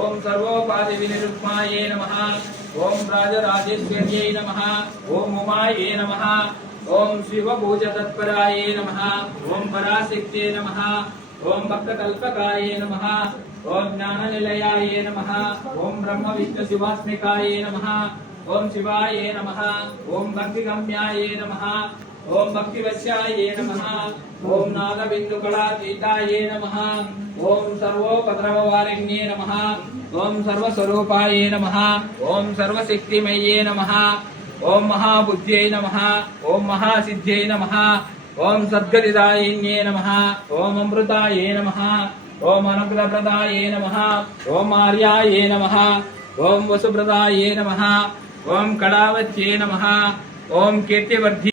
ओम सर्वोपाधि विनिरुक्माये नमः। ओम राजराजेश्वर्यै नमः। ओम उमाये नमः। ओम शिवपूज तत्पराये नमः। ओम पराशक्त्यै नमः। ओम भक्तकल्पकाये नमः। ओम ज्ञाननिलयाये नमः। ओम ब्रह्म विष्णु शिवात्मिकाये नमः। ओम शिवाये नमः। ओम भक्तिगम्याये नमः। ओम भक्तिवश्याये नमः। ओम नागबिन्दुकलातीताये नमः। ओम सर्वोपद्रववारिण्ये नमः। ओम सर्वस्वरूपाये नमः। ओम सर्वशक्तिमये नमः। ओम महाबुद्ध्यै नमः। ओम महासिद्ध्यै नमः। ओम सद्गतिदायिन्ये नमः। ओम अमृताये नमः। ओम अनुग्रहप्रदाये नमः। ओम आर्याये नमः। ओम वसुप्रदाये नमः। ओम कडावत्ये नमः। ओम कीर्तिवर्धि